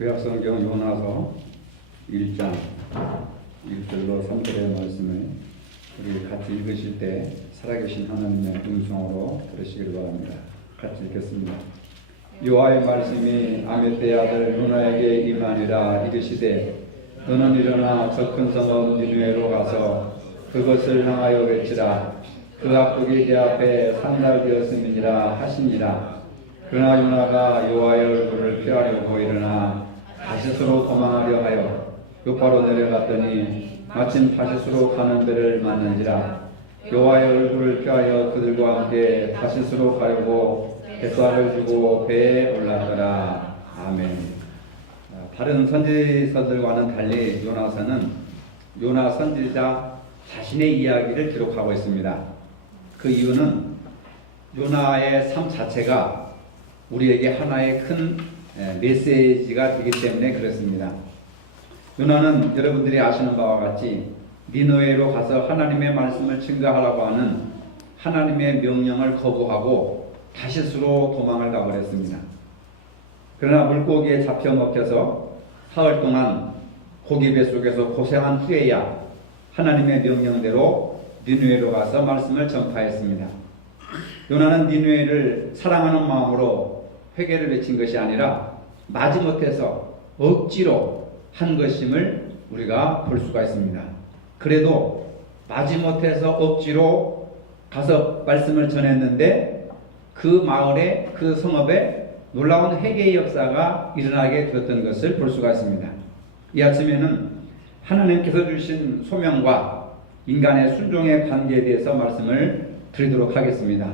구약성경 요나서 1장 1절로 3절의 말씀을 우리 같이 읽으실 때 살아계신 하나님의 음성으로 들으시기를 바랍니다. 같이 읽겠습니다. 여호와의 말씀이 아미떼의 아들 요나에게 임하니라. 이르시되 너는 일어나 저 큰 성읍 니느웨로 가서 그것을 향하여 외치라. 그 악독이 내 앞에 상달되었음이니라 하시니라. 그러나 요나가 여호와의 얼굴을 피하려고 일어나 다시스로 도망하려 하여 요파로 내려갔더니 마침 다시스로 가는 데를 만난지라. 여호와의 얼굴을 피하여 그들과 함께 다시스로 가려고 뱃살을 주고 배에 올랐더라. 아멘. 다른 선지서들과는 달리 요나서는 요나 선지자 자신의 이야기를 기록하고 있습니다. 그 이유는 요나의 삶 자체가 우리에게 하나의 큰 메시지가 되기 때문에 그렇습니다. 요나는 여러분들이 아시는 바와 같이 니느웨로 가서 하나님의 말씀을 증거하라고 하는 하나님의 명령을 거부하고 다시스로 도망을 가버렸습니다. 그러나 물고기에 잡혀 먹혀서 사흘 동안 고기 뱃속에서 고생한 후에야 하나님의 명령대로 니느웨로 가서 말씀을 전파했습니다. 요나는 니느웨를 사랑하는 마음으로 회개를 외친 것이 아니라 마지못해서 억지로 한 것임을 우리가 볼 수가 있습니다. 그래도 마지못해서 억지로 가서 말씀을 전했는데 그 마을에 그 성읍에 놀라운 회개의 역사가 일어나게 되었던 것을 볼 수가 있습니다. 이 아침에는 하나님께서 주신 소명과 인간의 순종의 관계에 대해서 말씀을 드리도록 하겠습니다.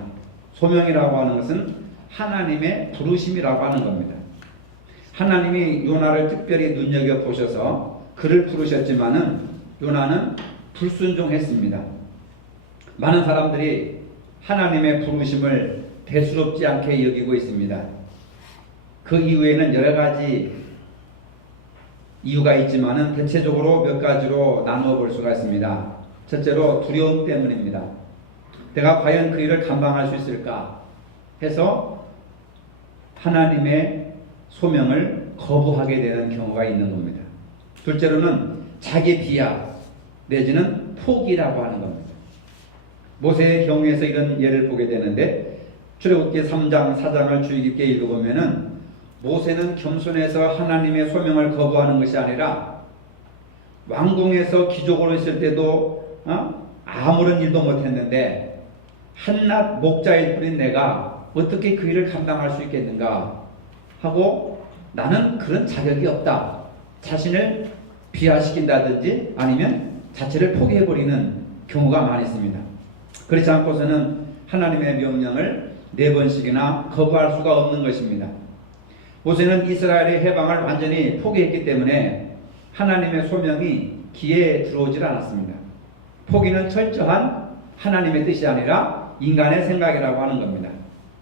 소명이라고 하는 것은 하나님의 부르심이라고 하는 겁니다. 하나님이 요나를 특별히 눈여겨보셔서 그를 부르셨지만은 요나는 불순종했습니다. 많은 사람들이 하나님의 부르심을 대수롭지 않게 여기고 있습니다. 그 이후에는 여러 가지 이유가 있지만은 대체적으로 몇 가지로 나누어 볼 수가 있습니다. 첫째로 두려움 때문입니다. 내가 과연 그 일을 감당할 수 있을까 해서 하나님의 소명을 거부하게 되는 경우가 있는 겁니다. 둘째로는 자기 비하 내지는 포기라고 하는 겁니다. 모세의 경우에서 이런 예를 보게 되는데 출애굽기 3장 4장을 주의 깊게 읽어보면은 모세는 겸손해서 하나님의 소명을 거부하는 것이 아니라 왕궁에서 귀족으로 있을 때도 아무런 일도 못했는데 한낱 목자일 뿐인 내가 어떻게 그 일을 감당할 수 있겠는가 하고 나는 그런 자격이 없다. 자신을 비하시킨다든지 아니면 자체를 포기해버리는 경우가 많이 있습니다. 그렇지 않고서는 하나님의 명령을 4번씩이나 거부할 수가 없는 것입니다. 모세는 이스라엘의 해방을 완전히 포기했기 때문에 하나님의 소명이 귀에 들어오질 않았습니다. 포기는 철저한 하나님의 뜻이 아니라 인간의 생각이라고 하는 겁니다.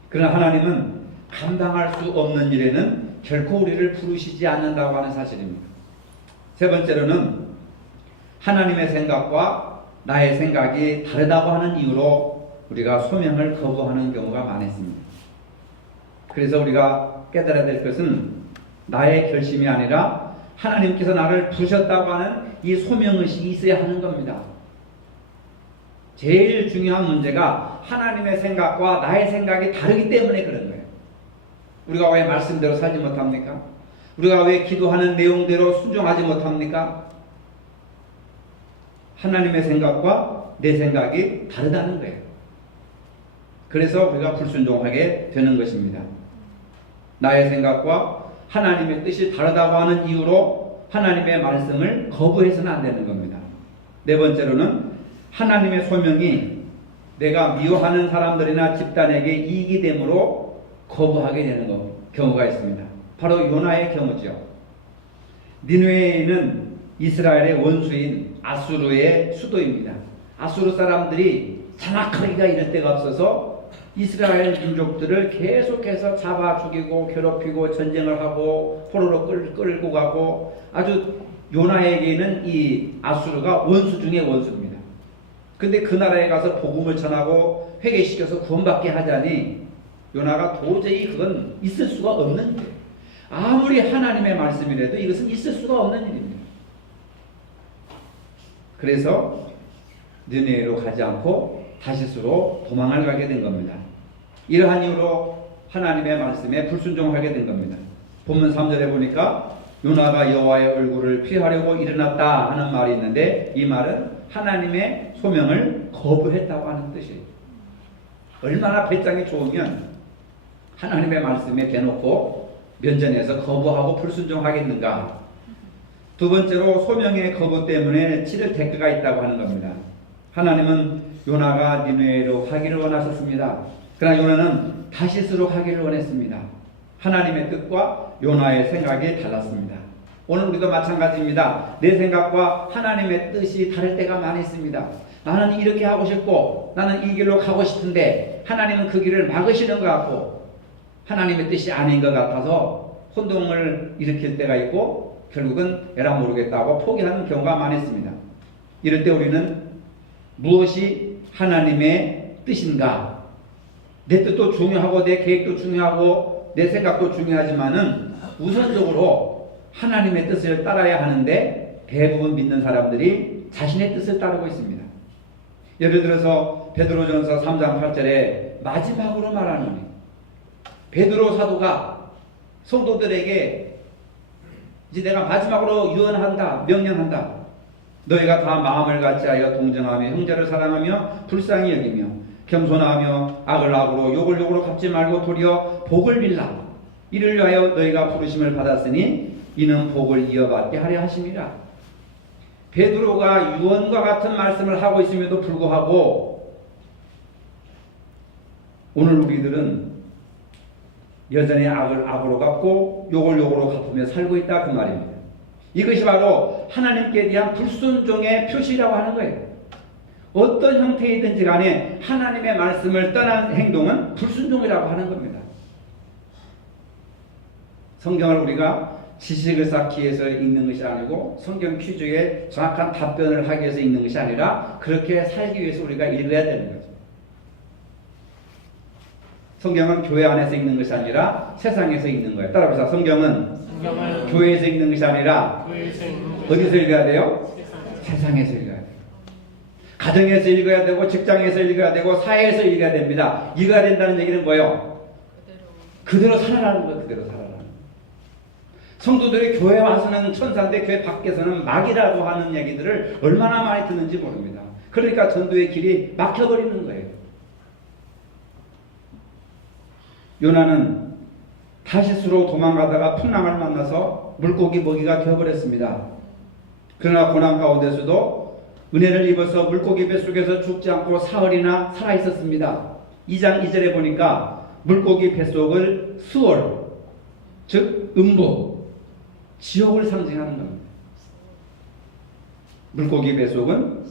그러나 하나님은 감당할 수 없는 일에는 결코 우리를 부르시지 않는다고 하는 사실입니다. 세 번째로는 하나님의 생각과 나의 생각이 다르다고 하는 이유로 우리가 소명을 거부하는 경우가 많습니다. 그래서 우리가 깨달아야 될 것은 나의 결심이 아니라 하나님께서 나를 부르셨다고 하는 이 소명의식이 있어야 하는 겁니다. 제일 중요한 문제가 하나님의 생각과 나의 생각이 다르기 때문에 그런 거예요. 우리가 왜 말씀대로 살지 못합니까? 우리가 왜 기도하는 내용대로 순종하지 못합니까? 하나님의 생각과 내 생각이 다르다는 거예요. 그래서 우리가 불순종하게 되는 것입니다. 나의 생각과 하나님의 뜻이 다르다고 하는 이유로 하나님의 말씀을 거부해서는 안 되는 겁니다. 네 번째로는 하나님의 소명이 내가 미워하는 사람들이나 집단에게 이익이 되므로 거부하게 되는 경우가 있습니다. 바로 요나의 경우죠. 니느웨는 이스라엘의 원수인 아수르의 수도입니다. 아수르 사람들이 장악하기가 이럴 데가 없어서 이스라엘 민족들을 계속해서 잡아 죽이고 괴롭히고 전쟁을 하고 포로로 끌고 가고 아주 요나에게는 이 아수르가 원수 중에 원수입니다. 근데 그 나라에 가서 복음을 전하고 회개시켜서 구원받게 하자니 요나가 도저히 그건 있을 수가 없는 거예요. 아무리 하나님의 말씀이라도 이것은 있을 수가 없는 일입니다. 그래서 느네웨로 가지 않고 다시스로 도망을 가게 된 겁니다. 이러한 이유로 하나님의 말씀에 불순종하게 된 겁니다. 본문 3절에 보니까 요나가 여호와의 얼굴을 피하려고 일어났다 하는 말이 있는데, 이 말은 하나님의 소명을 거부했다고 하는 뜻이에요. 얼마나 배짱이 좋으면 하나님의 말씀에 대놓고 면전에서 거부하고 불순종하겠는가. 두 번째로 소명의 거부 때문에 치를 대가가 있다고 하는 겁니다. 하나님은 요나가 니느웨로 가기를 원하셨습니다. 그러나 요나는 다시스로 가기를 원했습니다. 하나님의 뜻과 요나의 생각이 달랐습니다. 오늘 우리도 마찬가지입니다. 내 생각과 하나님의 뜻이 다를 때가 많이 있습니다. 나는 이렇게 하고 싶고 나는 이 길로 가고 싶은데 하나님은 그 길을 막으시는 것 같고 하나님의 뜻이 아닌 것 같아서 혼동을 일으킬 때가 있고 결국은 에라 모르겠다고 포기하는 경우가 많이 있습니다. 이럴 때 우리는 무엇이 하나님의 뜻인가? 내 뜻도 중요하고 내 계획도 중요하고 내 생각도 중요하지만은 우선적으로 하나님의 뜻을 따라야 하는데 대부분 믿는 사람들이 자신의 뜻을 따르고 있습니다. 예를 들어서 베드로전서 3장 8절에 마지막으로 말하노니, 베드로 사도가 성도들에게 이제 내가 마지막으로 유언한다, 명령한다. 너희가 다 마음을 같이하여 동정하며 형제를 사랑하며 불쌍히 여기며 겸손하며 악을 악으로 욕을 욕으로 갚지 말고 도리어 복을 빌라. 이를 위하여 너희가 부르심을 받았으니 이는 복을 이어받게 하려 하심이라. 베드로가 유언과 같은 말씀을 하고 있음에도 불구하고 오늘 우리들은 여전히 악을 악으로 갚고 욕을 욕으로 갚으며 살고 있다, 그 말입니다. 이것이 바로 하나님께 대한 불순종의 표시라고 하는 거예요. 어떤 형태이든지 간에 하나님의 말씀을 떠난 행동은 불순종이라고 하는 겁니다. 성경을 우리가 지식을 쌓기 위해서 읽는 것이 아니고 성경 퀴즈에 정확한 답변을 하기 위해서 읽는 것이 아니라 그렇게 살기 위해서 우리가 읽어야 되는 거죠. 성경은 교회 안에서 읽는 것이 아니라 세상에서 읽는 거예요. 따라합시다. 성경은 교회에서 읽는 것이 아니라 어디서 읽어야 돼요? 세상에서 읽어야 돼요. 가정에서 읽어야 되고 직장에서 읽어야 되고 사회에서 읽어야 됩니다. 읽어야 된다는 얘기는 뭐예요? 그대로 살아라는 거예요. 그대로 살아라. 성도들이 교회 와서는 천사인데 교회 밖에서는 막이라고 하는 얘기들을 얼마나 많이 듣는지 모릅니다. 그러니까 전도의 길이 막혀버리는 거예요. 요나는 다시스로 도망가다가 풍랑을 만나서 물고기 먹이가 되어버렸습니다. 그러나 고난 가운데서도 은혜를 입어서 물고기 뱃속에서 죽지 않고 사흘이나 살아있었습니다. 2장 2절에 보니까 물고기 뱃속을 수월, 즉 음부, 지옥을 상징하는 겁니다. 물고기 뱃속은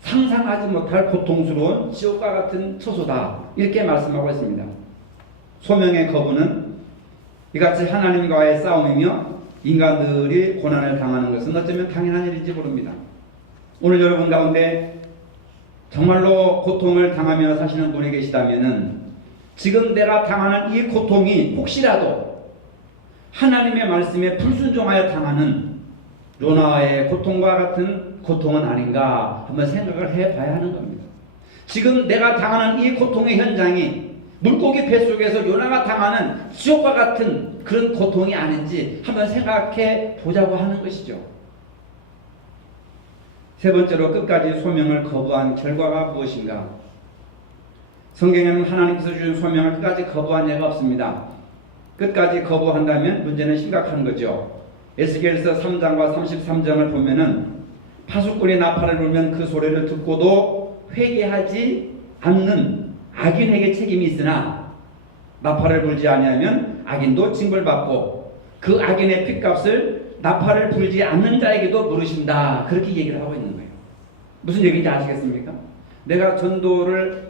상상하지 못할 고통스러운 지옥과 같은 처소다, 이렇게 말씀하고 있습니다. 소명의 거부는 이같이 하나님과의 싸움이며 인간들이 고난을 당하는 것은 어쩌면 당연한 일인지 모릅니다. 오늘 여러분 가운데 정말로 고통을 당하며 사시는 분이 계시다면은 지금 내가 당하는 이 고통이 혹시라도 하나님의 말씀에 불순종하여 당하는 요나의 고통과 같은 고통은 아닌가 한번 생각을 해봐야 하는 겁니다. 지금 내가 당하는 이 고통의 현장이 물고기 뱃속에서 요나가 당하는 지옥과 같은 그런 고통이 아닌지 한번 생각해 보자고 하는 것이죠. 세 번째로 끝까지 소명을 거부한 결과가 무엇인가? 성경에는 하나님께서 주신 소명을 끝까지 거부한 예가 없습니다. 끝까지 거부한다면 문제는 심각한 거죠. 에스겔서 3장과 33장을 보면은 파수꾼이 나팔을 불면 그 소리를 듣고도 회개하지 않는 악인에게 책임이 있으나 나팔을 불지 아니하면 악인도 징벌받고 그 악인의 핏값을 나팔을 불지 않는 자에게도 물으신다, 그렇게 얘기를 하고 있는 거예요. 무슨 얘기인지 아시겠습니까? 내가 전도를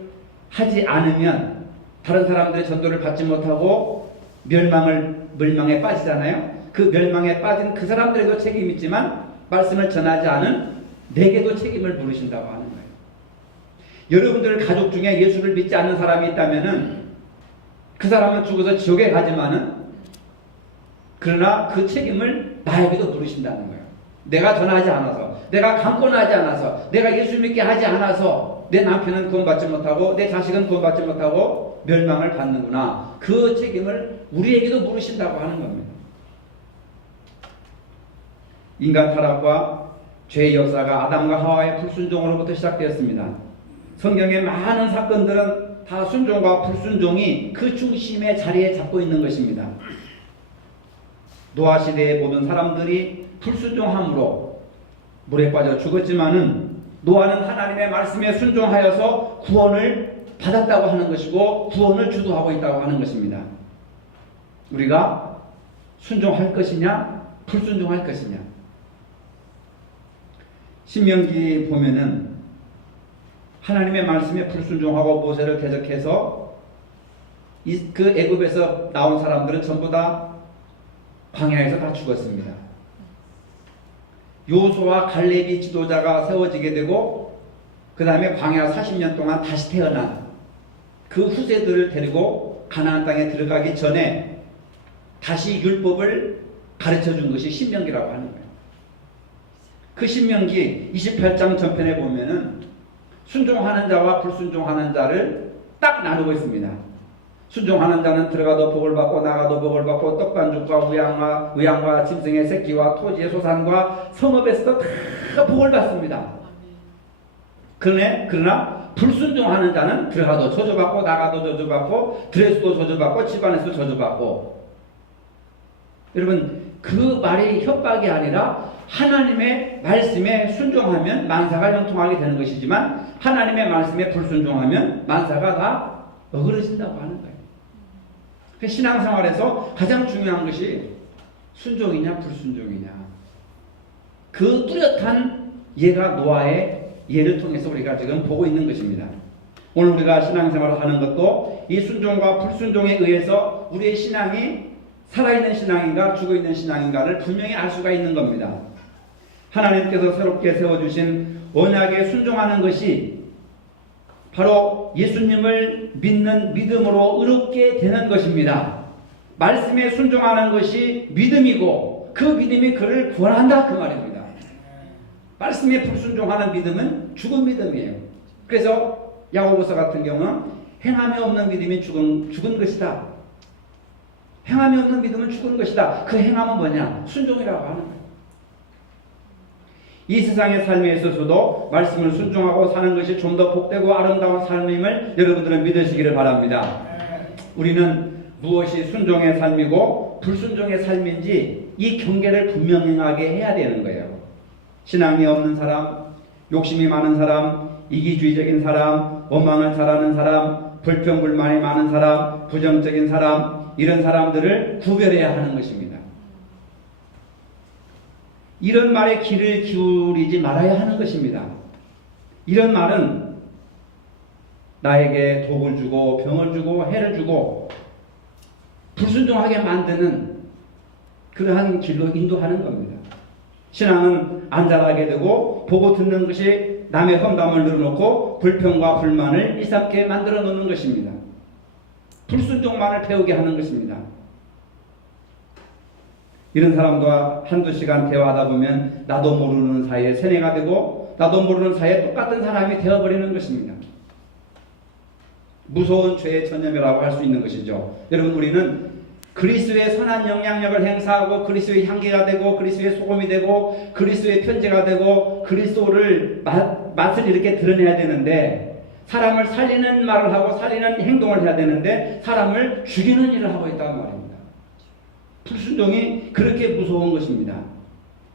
하지 않으면 다른 사람들의 전도를 받지 못하고 멸망에 빠지잖아요. 그 멸망에 빠진 그 사람들에도 책임이 있지만 말씀을 전하지 않은 내게도 책임을 물으신다고 하는 거예요. 여러분들 가족 중에 예수를 믿지 않는 사람이 있다면은 그 사람은 죽어서 지옥에 가지만은 그러나 그 책임을 나에게도 물으신다는 거예요. 내가 전하지 않아서, 내가 강권하지 않아서, 내가 예수 믿게 하지 않아서 내 남편은 구원받지 못하고 내 자식은 구원받지 못하고 멸망을 받는구나. 그 책임을 우리에게도 물으신다고 하는 겁니다. 인간 타락과 죄의 역사가 아담과 하와의 불순종으로부터 시작되었습니다. 성경의 많은 사건들은 다 순종과 불순종이 그 중심의 자리에 잡고 있는 것입니다. 노아 시대의 모든 사람들이 불순종함으로 물에 빠져 죽었지만은 노아는 하나님의 말씀에 순종하여서 구원을 받았다고 하는 것이고 구원을 주도하고 있다고 하는 것입니다. 우리가 순종할 것이냐 불순종할 것이냐. 신명기 보면은 하나님의 말씀에 불순종하고 모세를 대적해서 그 애굽에서 나온 사람들은 전부 다 광야에서 다 죽었습니다. 요수와 갈렙이 지도자가 세워지게 되고 그 다음에 광야 40년 동안 다시 태어난 그 후세들을 데리고 가나안 땅에 들어가기 전에 다시 율법을 가르쳐 준 것이 신명기라고 하는 거예요. 그 신명기 28장 전편에 보면은 순종하는 자와 불순종하는 자를 딱 나누고 있습니다. 순종하는 자는 들어가도 복을 받고 나가도 복을 받고 떡반죽과 의양과 짐승의 새끼와 토지의 소산과 성읍에서도 다 복을 받습니다. 그러나 불순종하는 자는 들어가도 저주받고 나가도 저주받고 들에서도 저주받고 집안에서도 저주받고. 여러분 그 말이 협박이 아니라 하나님의 말씀에 순종하면 만사가 형통하게 되는 것이지만 하나님의 말씀에 불순종하면 만사가 다 어그러진다고 하는 거예요. 신앙생활에서 가장 중요한 것이 순종이냐 불순종이냐. 그 뚜렷한 예가 노아의 예를 통해서 우리가 지금 보고 있는 것입니다. 오늘 우리가 신앙생활을 하는 것도 이 순종과 불순종에 의해서 우리의 신앙이 살아있는 신앙인가 죽어있는 신앙인가를 분명히 알 수가 있는 겁니다. 하나님께서 새롭게 세워주신 언약에 순종하는 것이 바로 예수님을 믿는 믿음으로 의롭게 되는 것입니다. 말씀에 순종하는 것이 믿음이고 그 믿음이 그를 구원한다 그 말입니다. 말씀에 불순종하는 믿음은 죽은 믿음이에요. 그래서 야고보서 같은 경우는 행함이 없는 믿음이 죽은 것이다. 행함이 없는 믿음은 죽은 것이다. 그 행함은 뭐냐? 순종이라고 하는 거예요. 이 세상의 삶에 있어서도 말씀을 순종하고 사는 것이 좀 더 복되고 아름다운 삶임을 여러분들은 믿으시기를 바랍니다. 우리는 무엇이 순종의 삶이고 불순종의 삶인지 이 경계를 분명하게 해야 되는 거예요. 신앙이 없는 사람, 욕심이 많은 사람, 이기주의적인 사람, 원망을 잘하는 사람, 불평불만이 많은 사람, 부정적인 사람, 이런 사람들을 구별해야 하는 것입니다. 이런 말에 귀를 기울이지 말아야 하는 것입니다. 이런 말은 나에게 독을 주고 병을 주고 해를 주고 불순종하게 만드는 그러한 길로 인도하는 겁니다. 신앙은 안 자라게 되고 보고 듣는 것이 남의 험담을 늘어놓고 불평과 불만을 일삼게 만들어 놓는 것입니다. 불순종만을 배우게 하는 것입니다. 이런 사람과 한두 시간 대화하다 보면 나도 모르는 사이에 세뇌가 되고 나도 모르는 사이에 똑같은 사람이 되어버리는 것입니다. 무서운 죄의 전염이라고 할 수 있는 것이죠. 여러분 우리는 그리스도의 선한 영향력을 행사하고 그리스도의 향기가 되고 그리스도의 소금이 되고 그리스도의 편지가 되고 그리스도를 맛을 이렇게 드러내야 되는데 사람을 살리는 말을 하고 살리는 행동을 해야 되는데 사람을 죽이는 일을 하고 있다는 말입니다. 불순종이 그렇게 무서운 것입니다.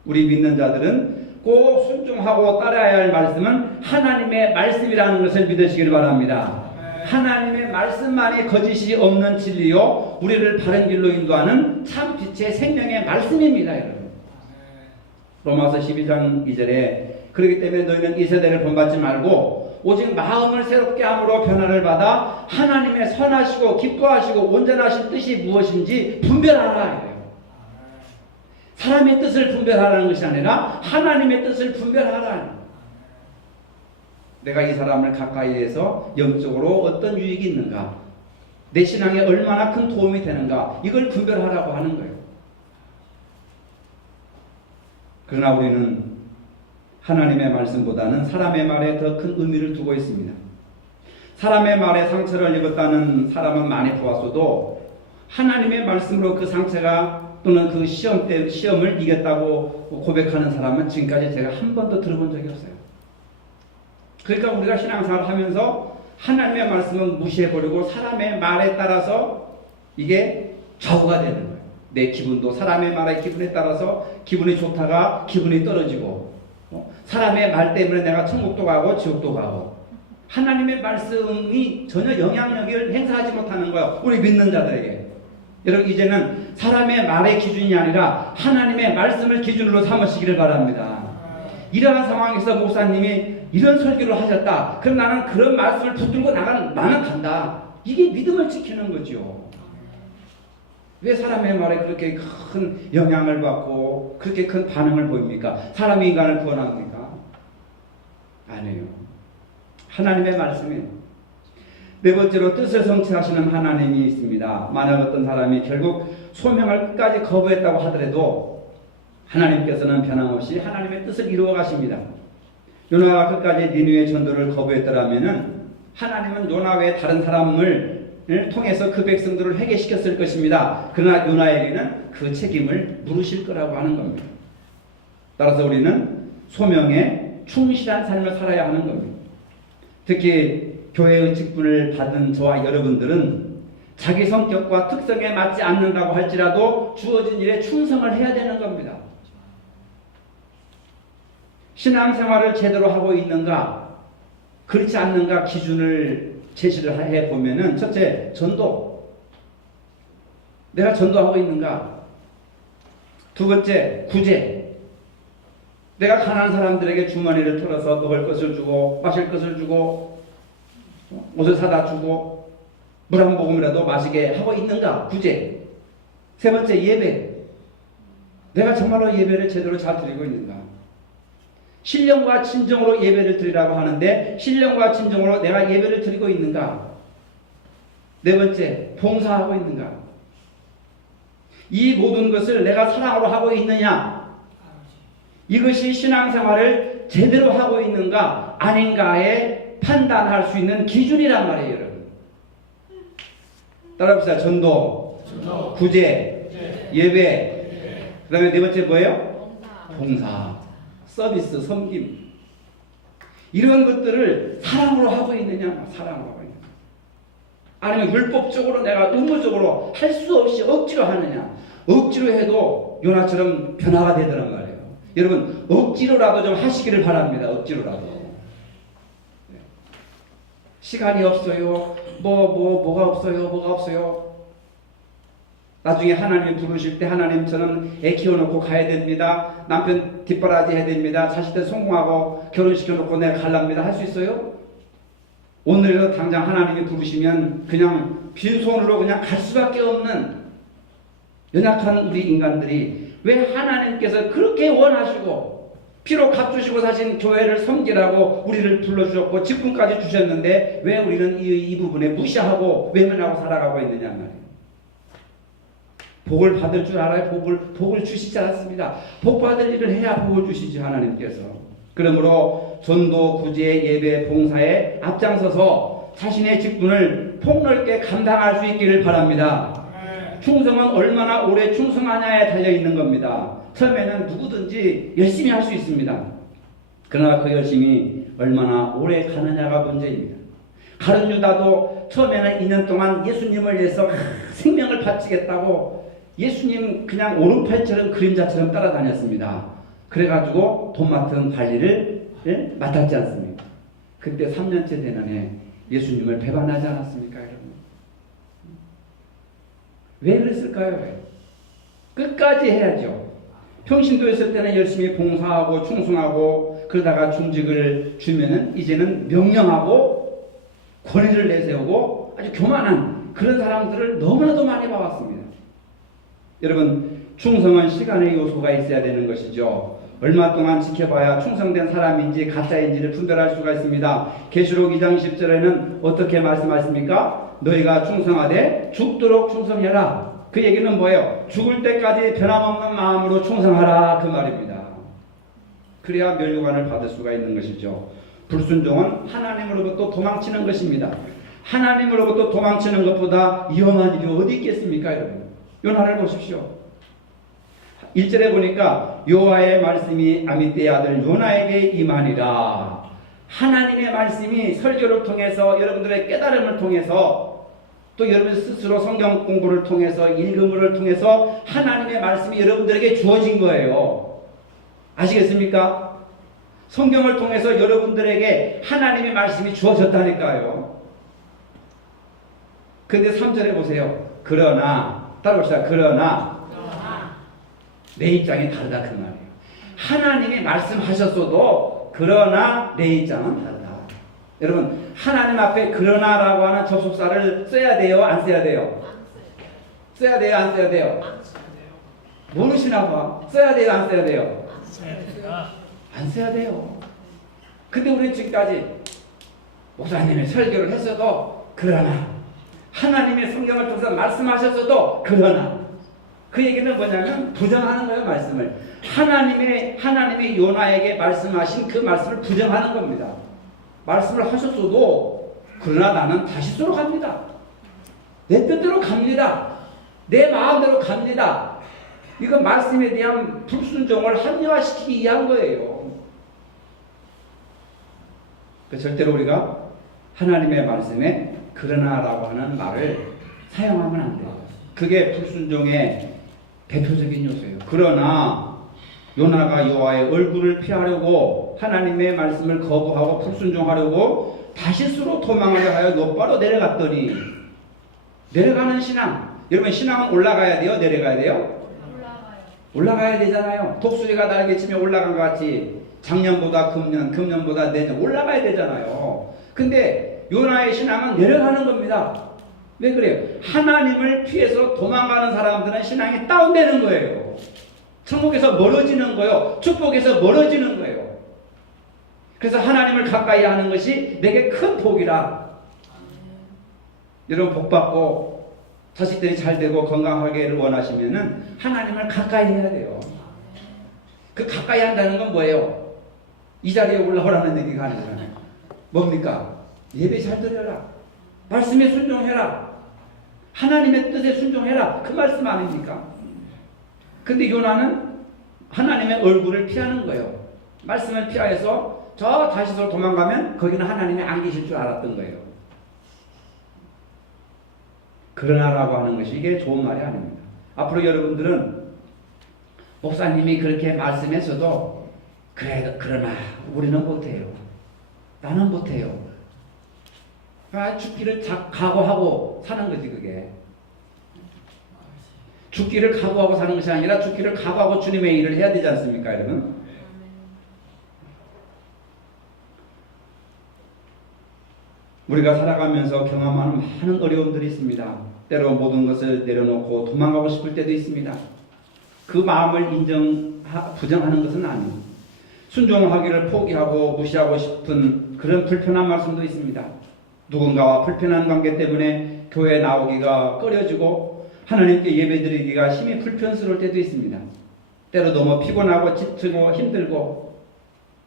우리 믿는 자들은 꼭 순종하고 따라야 할 말씀은 하나님의 말씀이라는 것을 믿으시길 바랍니다. 하나님의 말씀만이 거짓이 없는 진리요 우리를 바른 길로 인도하는 참 빛의 생명의 말씀입니다. 여러분. 로마서 12장 2절에 그렇기 때문에 너희는 이 세대를 본받지 말고 오직 마음을 새롭게 함으로 변화를 받아 하나님의 선하시고 기뻐하시고 온전하신 뜻이 무엇인지 분별하라. 사람의 뜻을 분별하라는 것이 아니라 하나님의 뜻을 분별하라. 내가 이 사람을 가까이에서 영적으로 어떤 유익이 있는가, 내 신앙에 얼마나 큰 도움이 되는가, 이걸 분별하라고 하는 거예요. 그러나 우리는 하나님의 말씀보다는 사람의 말에 더 큰 의미를 두고 있습니다. 사람의 말에 상처를 입었다는 사람은 많이 보았어도 하나님의 말씀으로 그 상처가 또는 그 시험을 이겼다고 고백하는 사람은 지금까지 제가 한 번도 들어본 적이 없어요. 그러니까 우리가 신앙생활을 하면서 하나님의 말씀은 무시해버리고 사람의 말에 따라서 이게 좌우가 되는 거예요. 내 기분도 사람의 말의 기분에 따라서 기분이 좋다가 기분이 떨어지고, 사람의 말 때문에 내가 천국도 가고 지옥도 가고, 하나님의 말씀이 전혀 영향력을 행사하지 못하는 거예요. 우리 믿는 자들에게. 여러분, 이제는 사람의 말의 기준이 아니라 하나님의 말씀을 기준으로 삼으시기를 바랍니다. 이러한 상황에서 목사님이 이런 설교를 하셨다. 그럼 나는 그런 말씀을 붙들고 나는 간다. 이게 믿음을 지키는 거죠. 왜 사람의 말에 그렇게 큰 영향을 받고 그렇게 큰 반응을 보입니까? 사람이 인간을 구원합니까? 아니에요. 하나님의 말씀이에요. 네 번째로 뜻을 성취하시는 하나님이 있습니다. 만약 어떤 사람이 결국 소명을 끝까지 거부했다고 하더라도 하나님께서는 변함없이 하나님의 뜻을 이루어 가십니다. 요나가 끝까지 니느웨 전도를 거부했더라면은 하나님은 요나 외에 다른 사람을 통해서 그 백성들을 회개시켰을 것입니다. 그러나 요나에게는 그 책임을 물으실 거라고 하는 겁니다. 따라서 우리는 소명에 충실한 삶을 살아야 하는 겁니다. 특히 교회의 직분을 받은 저와 여러분들은 자기 성격과 특성에 맞지 않는다고 할지라도 주어진 일에 충성을 해야 되는 겁니다. 신앙생활을 제대로 하고 있는가, 그렇지 않는가 기준을 제시를 해보면은, 첫째, 전도. 내가 전도하고 있는가? 두 번째, 구제. 내가 가난한 사람들에게 주머니를 털어서 먹을 것을 주고 마실 것을 주고 옷을 사다 주고 물 한 모금이라도 마시게 하고 있는가? 구제. 세 번째, 예배. 내가 정말로 예배를 제대로 잘 드리고 있는가? 신령과 진정으로 예배를 드리라고 하는데 신령과 진정으로 내가 예배를 드리고 있는가? 네 번째, 봉사하고 있는가? 이 모든 것을 내가 사랑으로 하고 있느냐? 이것이 신앙생활을 제대로 하고 있는가 아닌가에 판단할 수 있는 기준이란 말이에요, 여러분. 따라합시다. 전도, 구제, 예배. 그 다음에 네 번째 뭐예요? 봉사. 서비스, 섬김. 이런 것들을 사랑으로 하고 있느냐? 사랑으로 하고 있느냐? 아니면 율법적으로 내가 의무적으로 할 수 없이 억지로 하느냐? 억지로 해도 요나처럼 변화가 되더란 말이에요. 여러분, 억지로라도 좀 하시기를 바랍니다. 억지로라도. 시간이 없어요. 뭐가 없어요. 나중에 하나님 부르실 때 하나님 저는 애 키워놓고 가야 됩니다. 남편 뒷바라지 해야 됩니다. 자식들 성공하고 결혼시켜놓고 내가 갈랍니다. 할 수 있어요? 오늘이라도 당장 하나님이 부르시면 그냥 빈손으로 그냥 갈 수밖에 없는 연약한 우리 인간들이 왜 하나님께서 그렇게 원하시고 피로 값주시고 사신 교회를 섬기라고 우리를 불러주셨고 직분까지 주셨는데 왜 우리는 이 부분에 무시하고 외면하고 살아가고 있느냐 말이에요. 복을 받을 줄 알아야 복을 주시지 않았습니다. 복 받을 일을 해야 복을 주시지 하나님께서. 그러므로 전도, 구제, 예배, 봉사에 앞장서서 자신의 직분을 폭넓게 감당할 수 있기를 바랍니다. 충성은 얼마나 오래 충성하냐에 달려있는 겁니다. 처음에는 누구든지 열심히 할 수 있습니다. 그러나 그 열심이 얼마나 오래 가느냐가 문제입니다. 가룟 유다도 처음에는 2년 동안 예수님을 위해서 생명을 바치겠다고 예수님 그냥 오른팔처럼 그림자처럼 따라다녔습니다. 그래가지고 돈 맡은 관리를 맡았지 않습니까? 그때 3년째 되는 해 예수님을 배반하지 않았습니까, 여러분? 왜 그랬을까요? 왜? 끝까지 해야죠. 평신도 있을 때는 열심히 봉사하고 충성하고 그러다가 중직을 주면은 이제는 명령하고 권위를 내세우고 아주 교만한 그런 사람들을 너무나도 많이 봐왔습니다. 여러분, 충성은 시간의 요소가 있어야 되는 것이죠. 얼마 동안 지켜봐야 충성된 사람인지 가짜인지를 분별할 수가 있습니다. 계시록 2장 10절에는 어떻게 말씀하십니까? 너희가 충성하되 죽도록 충성해라. 그 얘기는 뭐예요? 죽을 때까지 변함없는 마음으로 충성하라, 그 말입니다. 그래야 멸류관을 받을 수가 있는 것이죠. 불순종은 하나님으로부터 도망치는 것입니다. 하나님으로부터 도망치는 것보다 위험한 일이 어디 있겠습니까, 여러분? 요나를 보십시오. 1절에 보니까 여호와의 말씀이 아미떼의 아들 요나에게 임하니라. 하나님의 말씀이 설교를 통해서 여러분들의 깨달음을 통해서 또 여러분 스스로 성경 공부를 통해서 읽음을 통해서 하나님의 말씀이 여러분들에게 주어진 거예요. 아시겠습니까? 성경을 통해서 여러분들에게 하나님의 말씀이 주어졌다니까요. 근데 3절에 보세요. 그러나 따라봅시다. 그러나 내 입장이 다르다 그 말이에요. 하나님이 말씀하셨어도 그러나 내 입장은 다르다. 여러분 하나님 앞에 그러나라고 하는 접속사를 써야 돼요? 안 써야 돼요? 써야 돼요? 안 써야 돼요? 모르시나 봐. 써야 돼요? 안 써야 돼요? 안 써야 돼요. 근데 우리는 지금까지 목사님의 설교를 했어도 그러나 하나님의 성경을 통해서 말씀하셨어도 그러나 그 얘기는 뭐냐면 부정하는 거예요. 말씀을 하나님의 요나에게 말씀하신 그 말씀을 부정하는 겁니다. 말씀을 하셨어도 그러나 나는 다시스로 갑니다. 내 뜻대로 갑니다. 내 마음대로 갑니다. 이거 말씀에 대한 불순종을 합리화시키기 위한 거예요. 절대로 우리가 하나님의 말씀에 그러나라고 하는 말을 사용하면 안 돼요. 그게 불순종의 대표적인 요소예요. 그러나 요나가 여호와의 얼굴을 피하려고 하나님의 말씀을 거부하고 불순종하려고 다시스로 도망하려 하여 요바로 내려갔더니 내려가는 신앙. 여러분 신앙은 올라가야 돼요? 내려가야 돼요? 올라가야 되잖아요. 독수리가 날개치며 올라간 것 같이 작년보다 금년, 금년보다 내년 올라가야 되잖아요. 근데 요나의 신앙은 내려가는 겁니다. 왜 그래요? 하나님을 피해서 도망가는 사람들은 신앙이 다운되는 거예요. 천국에서 멀어지는 거예요. 축복에서 멀어지는 거예요. 그래서 하나님을 가까이 하는 것이 내게 큰 복이라. 여러분 복 받고 자식들이 잘 되고 건강하기를 원하시면은 하나님을 가까이 해야 돼요. 그 가까이 한다는 건 뭐예요? 이 자리에 올라오라는 얘기가 아니잖아요. 뭡니까? 예배 잘 드려라. 말씀에 순종해라. 하나님의 뜻에 순종해라. 그 말씀 아닙니까? 근데 요나는 하나님의 얼굴을 피하는 거예요. 말씀을 피하여서 저 다시서 도망가면 거기는 하나님이 안 계실 줄 알았던 거예요. 그러나라고 하는 것이 이게 좋은 말이 아닙니다. 앞으로 여러분들은 목사님이 그렇게 말씀했어도 그래 그러나 우리는 못해요. 나는 못해요. 죽기를 각오하고 사는 거지 그게. 죽기를 각오하고 사는 것이 아니라 죽기를 각오하고 주님의 일을 해야 되지 않습니까 여러분? 우리가 살아가면서 경험하는 많은 어려움들이 있습니다. 때로 모든 것을 내려놓고 도망가고 싶을 때도 있습니다. 그 마음을 부정하는 것은 아니에요. 순종하기를 포기하고 무시하고 싶은 그런 불편한 말씀도 있습니다. 누군가와 불편한 관계 때문에 교회에 나오기가 꺼려지고 하나님께 예배드리기가 힘이 불편스러울 때도 있습니다. 때로 너무 피곤하고 지치고 힘들고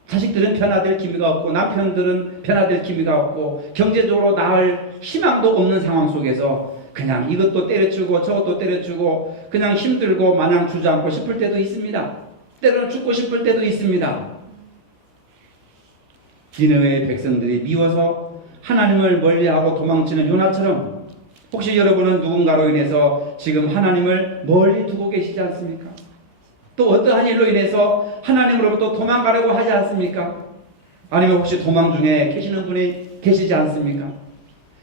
자식들은 변화될 기미가 없고 남편들은 변화될 기미가 없고 경제적으로 나을 희망도 없는 상황 속에서 그냥 이것도 때려주고 저것도 때려주고 그냥 힘들고 마냥 주저앉고 싶을 때도 있습니다. 때로는 죽고 싶을 때도 있습니다. 니느웨의 백성들이 미워서 하나님을 멀리하고 도망치는 요나처럼 혹시 여러분은 누군가로 인해서 지금 하나님을 멀리 두고 계시지 않습니까? 또 어떠한 일로 인해서 하나님으로부터 도망가려고 하지 않습니까? 아니면 혹시 도망 중에 계시는 분이 계시지 않습니까?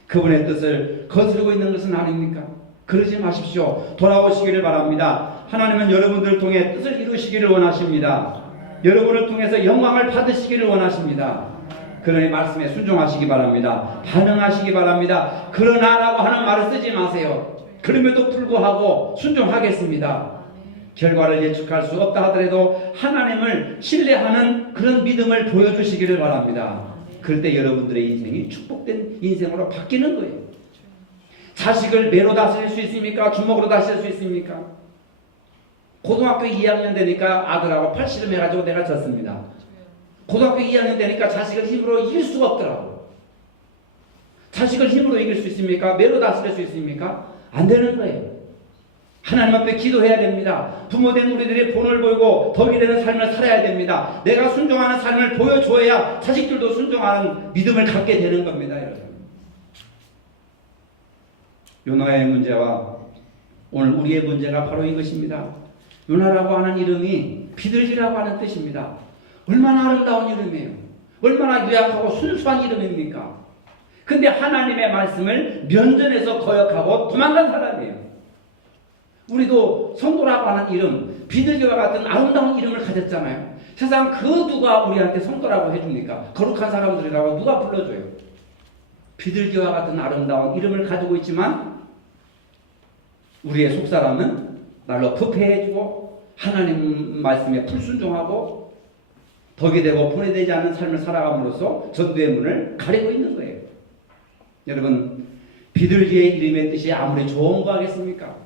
그분의 뜻을 거스르고 있는 것은 아닙니까? 그러지 마십시오. 돌아오시기를 바랍니다. 하나님은 여러분들을 통해 뜻을 이루시기를 원하십니다. 여러분을 통해서 영광을 받으시기를 원하십니다. 그러니 말씀에 순종하시기 바랍니다. 반응하시기 바랍니다. 그러나라고 하는 말을 쓰지 마세요. 그럼에도 불구하고 순종하겠습니다. 결과를 예측할 수 없다 하더라도 하나님을 신뢰하는 그런 믿음을 보여주시기를 바랍니다. 그럴 때 여러분들의 인생이 축복된 인생으로 바뀌는 거예요. 자식을 매로 다스릴 수 있습니까? 주먹으로 다스릴 수 있습니까? 고등학교 2학년 되니까 아들하고 팔씨름 해가지고 내가 졌습니다. 고등학교 2학년 되니까 자식을 힘으로 이길 수가 없더라고. 자식을 힘으로 이길 수 있습니까? 매로 다스릴 수 있습니까? 안 되는 거예요. 하나님 앞에 기도해야 됩니다. 부모된 우리들이 본을 보이고 덕이 되는 삶을 살아야 됩니다. 내가 순종하는 삶을 보여줘야 자식들도 순종하는 믿음을 갖게 되는 겁니다. 여러분. 요나의 문제와 오늘 우리의 문제가 바로 이것입니다. 요나라고 하는 이름이 비둘기라고 하는 뜻입니다. 얼마나 아름다운 이름이에요. 얼마나 유약하고 순수한 이름입니까? 근데 하나님의 말씀을 면전에서 거역하고 도망간 사람이에요. 우리도 성도라고 하는 이름, 비둘기와 같은 아름다운 이름을 가졌잖아요. 세상 그 누가 우리한테 성도라고 해줍니까? 거룩한 사람들이라고 누가 불러줘요? 비둘기와 같은 아름다운 이름을 가지고 있지만 우리의 속사람은 날로 부패해지고 하나님 말씀에 불순종하고 덕이 되고 본이 되지 않는 삶을 살아감으로써 전도의 문을 가리고 있는 거예요. 여러분, 비둘기의 이름의 뜻이 아무리 좋은 거 하겠습니까?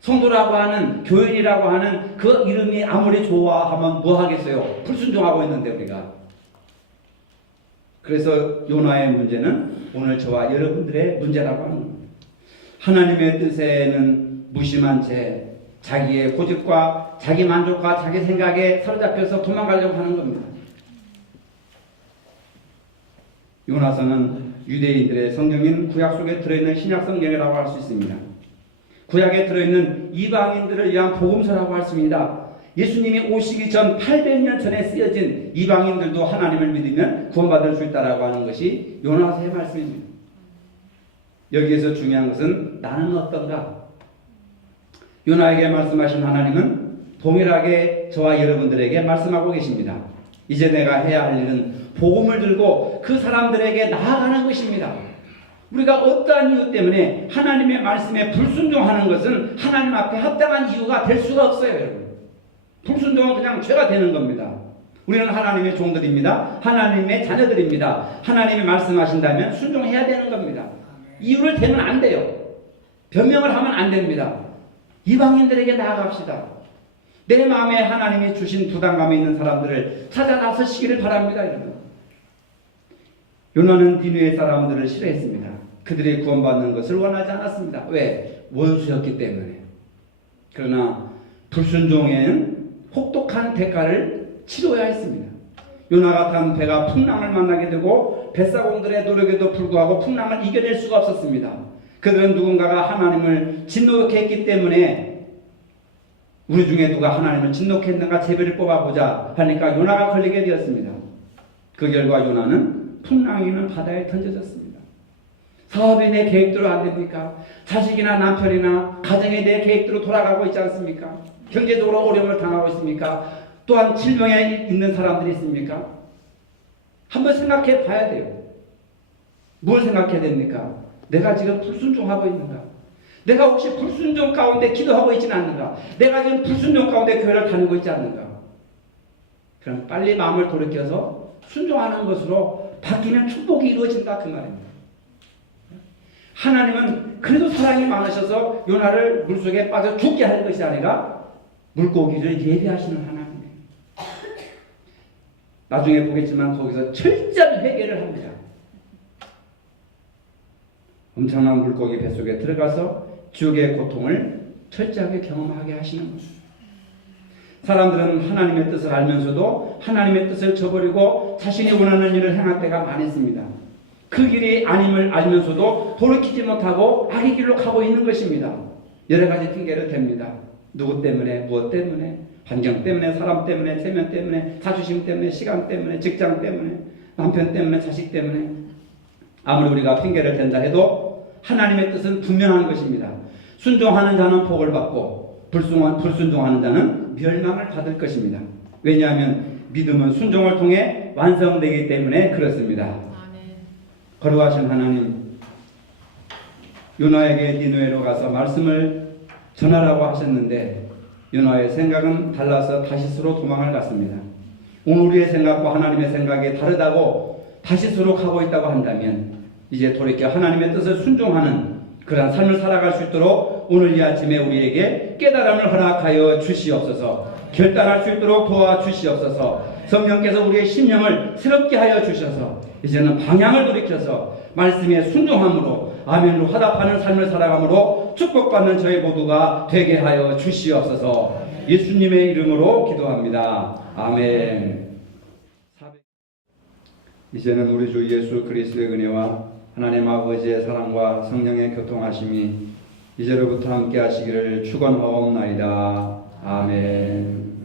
성도라고 하는, 교인이라고 하는 그 이름이 아무리 좋아하면 뭐 하겠어요? 불순종하고 있는데 우리가. 그래서 요나의 문제는 오늘 저와 여러분들의 문제라고 하는 겁니다. 하나님의 뜻에는 무심한 채 자기의 고집과 자기 만족과 자기 생각에 사로잡혀서 도망가려고 하는 겁니다. 요나서는 유대인들의 성경인 구약 속에 들어있는 신약 성경이라고 할 수 있습니다. 구약에 들어있는 이방인들을 위한 복음서라고 할 수 있습니다. 예수님이 오시기 전 800년 전에 쓰여진 이방인들도 하나님을 믿으면 구원받을 수 있다라고 하는 것이 요나서의 말씀입니다. 여기에서 중요한 것은 나는 어떤가? 요나에게 말씀하신 하나님은 동일하게 저와 여러분들에게 말씀하고 계십니다. 이제 내가 해야 할 일은 복음을 들고 그 사람들에게 나아가는 것입니다. 우리가 어떠한 이유 때문에 하나님의 말씀에 불순종하는 것은 하나님 앞에 합당한 이유가 될 수가 없어요, 여러분. 불순종은 그냥 죄가 되는 겁니다. 우리는 하나님의 종들입니다. 하나님의 자녀들입니다. 하나님이 말씀하신다면 순종해야 되는 겁니다. 이유를 대면 안 돼요. 변명을 하면 안 됩니다. 이방인들에게 나아갑시다. 내 마음에 하나님이 주신 부담감이 있는 사람들을 찾아 나서시기를 바랍니다, 여러분. 요나는 니느웨 사람들을 싫어했습니다. 그들이 구원받는 것을 원하지 않았습니다. 왜? 원수였기 때문에. 그러나 불순종에는 혹독한 대가를 치러야 했습니다. 요나 같은 배가 풍랑을 만나게 되고 뱃사공들의 노력에도 불구하고 풍랑을 이겨낼 수가 없었습니다. 그들은 누군가가 하나님을 진노했기 때문에 우리 중에 누가 하나님을 진노했는가 제비를 뽑아보자 하니까 요나가 걸리게 되었습니다. 그 결과 요나는 풍랑이 있는 바다에 던져졌습니다. 사업이 내 계획대로 안 됩니까? 자식이나 남편이나 가정이 내 계획대로 돌아가고 있지 않습니까? 경제적으로 어려움을 당하고 있습니까? 또한 질병에 있는 사람들이 있습니까? 한번 생각해 봐야 돼요. 뭘 생각해야 됩니까? 내가 지금 불순종하고 있는가? 내가 혹시 불순종 가운데 기도하고 있지는 않는가? 내가 지금 불순종 가운데 교회를 다니고 있지 않는가? 그럼 빨리 마음을 돌이켜서 순종하는 것으로 바뀌면 축복이 이루어진다 그 말입니다. 하나님은 그래도 사랑이 많으셔서 요나를 물속에 빠져 죽게 할 것이 아니라 물고기를 예비하시는 하나님이에요. 나중에 보겠지만 거기서 철저한 회개를 합니다. 엄청난 물고기 뱃속에 들어가서 지옥의 고통을 철저하게 경험하게 하시는 것입니다. 사람들은 하나님의 뜻을 알면서도 하나님의 뜻을 저버리고 자신이 원하는 일을 행할 때가 많이 있습니다. 그 길이 아님을 알면서도 돌이키지 못하고 악의 길로 가고 있는 것입니다. 여러 가지 핑계를 댑니다. 누구 때문에, 무엇 때문에, 환경 때문에, 사람 때문에, 체면 때문에, 자존심 때문에, 시간 때문에, 직장 때문에, 남편 때문에, 자식 때문에. 아무리 우리가 핑계를 댄다 해도 하나님의 뜻은 분명한 것입니다. 순종하는 자는 복을 받고 불순종하는 자는 멸망을 받을 것입니다. 왜냐하면 믿음은 순종을 통해 완성되기 때문에 그렇습니다. 거룩하신 하나님, 요나에게 니느웨로 가서 말씀을 전하라고 하셨는데 요나의 생각은 달라서 다시스로 도망을 갔습니다. 오늘 우리의 생각과 하나님의 생각이 다르다고 다시스로 가고 있다고 한다면 이제 돌이켜 하나님의 뜻을 순종하는 그러한 삶을 살아갈 수 있도록 오늘 이 아침에 우리에게 깨달음을 허락하여 주시옵소서. 결단할 수 있도록 도와주시옵소서. 성령께서 우리의 심령을 새롭게 하여 주셔서 이제는 방향을 돌이켜서 말씀에 순종함으로 아멘으로 화답하는 삶을 살아감으로 축복받는 저희 모두가 되게 하여 주시옵소서. 예수님의 이름으로 기도합니다. 아멘. 이제는 우리 주 예수 그리스도의 은혜와 하나님 아버지의 사랑과 성령의 교통하심이 이제로부터 함께 하시기를 축원하옵나이다. 아멘.